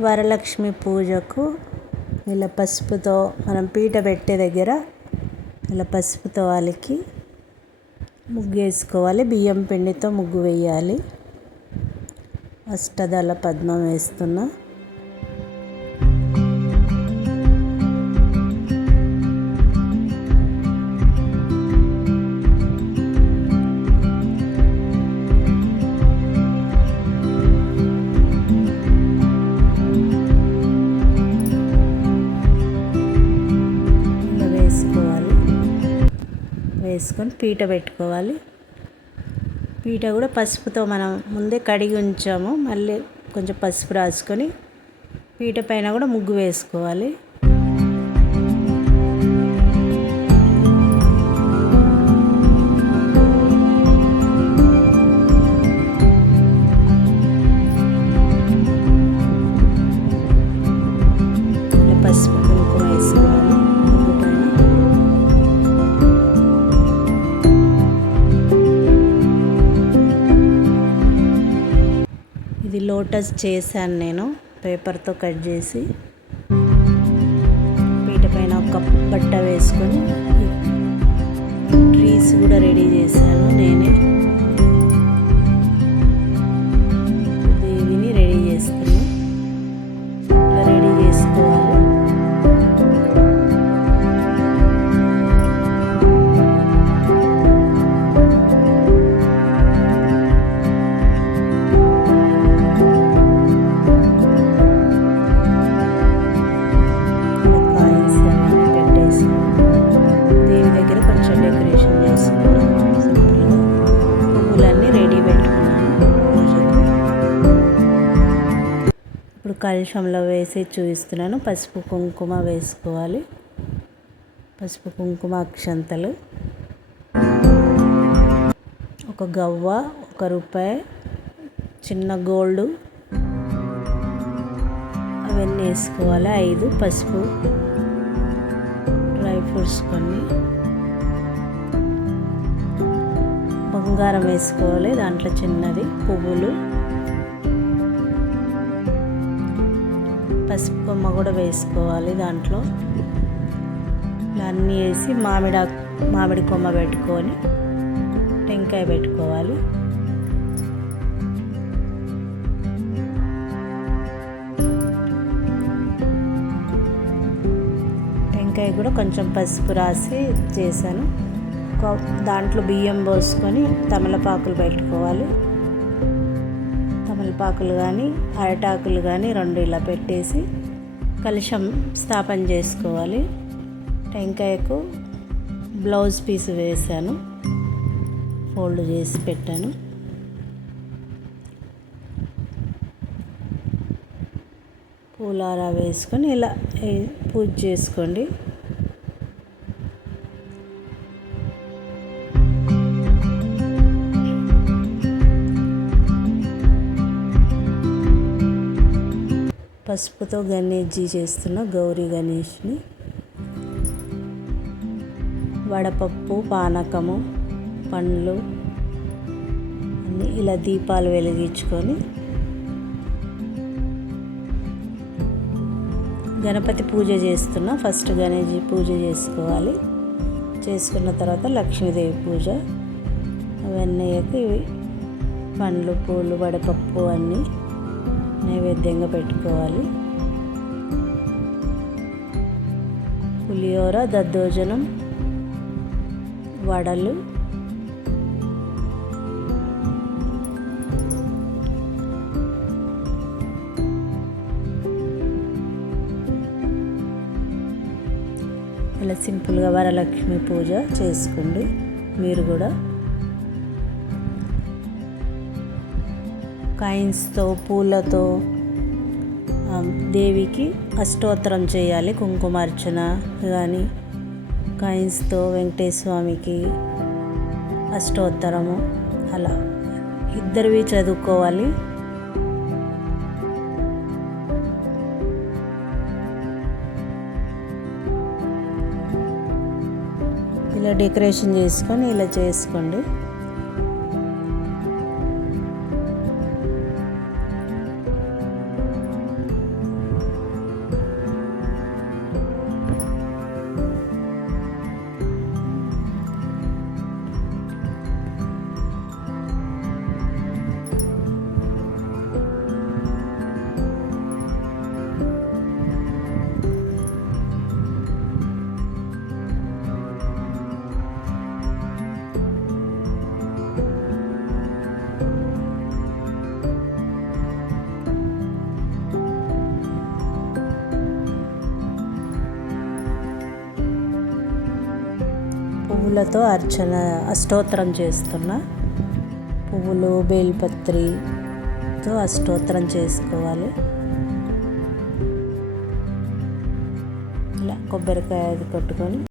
వరలక్ష్మి పూజకు ఇలా పసుపుతో మనం పీట పెట్టే దగ్గర ఇలా పసుపుతో అలికి ముగ్గు వేసుకోవాలి బియ్యం పిండితో ముగ్గు వేయాలి. అష్టదళ పద్మం వేస్తున్నా. వేసుకొని పీట పెట్టుకోవాలి. పీట కూడా పసుపుతో మనం ముందే కడిగి ఉంచాము. మళ్ళీ కొంచెం పసుపు రాసుకొని పీట పైన కూడా ముగ్గు వేసుకోవాలి. ఇది చేశాను నేను పేపర్తో కట్ చేసి పీట పైన ఒక బట్ట వేసుకొని ట్రీస్ కూడా రెడీ చేశాను నేనే. ఇప్పుడు కలుషంలో వేసి చూపిస్తున్నాను పసుపు కుంకుమ వేసుకోవాలి. పసుపు కుంకుమ అక్షంతలు. ఒక గవ్వ ఒక రూపాయి చిన్న గోల్డ్ అవన్నీ వేసుకోవాలి. ఐదు పసుపు డ్రై ఫ్రూట్స్ కొన్ని. బంగారం వేసుకోవాలి. దాంట్లో చిన్నది పువ్వులు. పసుపు కొమ్మ కూడా వేసుకోవాలి దాంట్లో. అన్నీ వేసి మామిడి మామిడి కొమ్మ పెట్టుకొని టెంకాయ పెట్టుకోవాలి. టెంకాయ కూడా కొంచెం పసుపు రాసి చేశాను. దాంట్లో బియ్యం పోసుకొని తమలపాకులు పెట్టుకోవాలి. తమలపాకులు కానీ అరటాకులు కానీ రెండు ఇలా పెట్టేసి కలుషం స్థాపన చేసుకోవాలి. టెంకాయకు బ్లౌజ్ పీస్ వేసాను ఫోల్డ్ చేసి పెట్టాను. పూలారా వేసుకొని ఇలా పూజ చేసుకోండి. పసుపుతో గణేష్జీ చేస్తున్న గౌరీ గణేష్ని. వడపప్పు పానకము పండ్లు అన్నీ ఇలా దీపాలు వెలిగించుకొని గణపతి పూజ చేస్తున్నా ఫస్ట్ గణేష్ పూజ చేసుకోవాలి. చేసుకున్న తర్వాత లక్ష్మీదేవి పూజ. అవన్నీ ఇవి పండ్లు పూలు వడపప్పు అన్నీ నైవేద్యంగా పెట్టుకోవాలి. పులిహోర దద్దోజనం వడలు అలా సింపుల్గా వరలక్ష్మి పూజ చేసుకోండి. మీరు కూడా కాయిన్స్తో పూలతో దేవికి అష్టోత్తరం చేయాలి కుంకుమార్చన కానీ కాయిన్స్తో వెంకటేశ్వర స్వామికి అష్టోత్తరము అలా. ఇద్దరివి చదువుకోవాలి. ఇలా డెకరేషన్ చేసుకొని ఇలా చేసుకోండి. పువ్వులతో అర్చన అష్టోత్తరం చేస్తున్నా పువ్వులు బేల్పత్రితో అష్టోత్తరం చేసుకోవాలి. ఇలా కొబ్బరికాయ అది కొట్టుకొని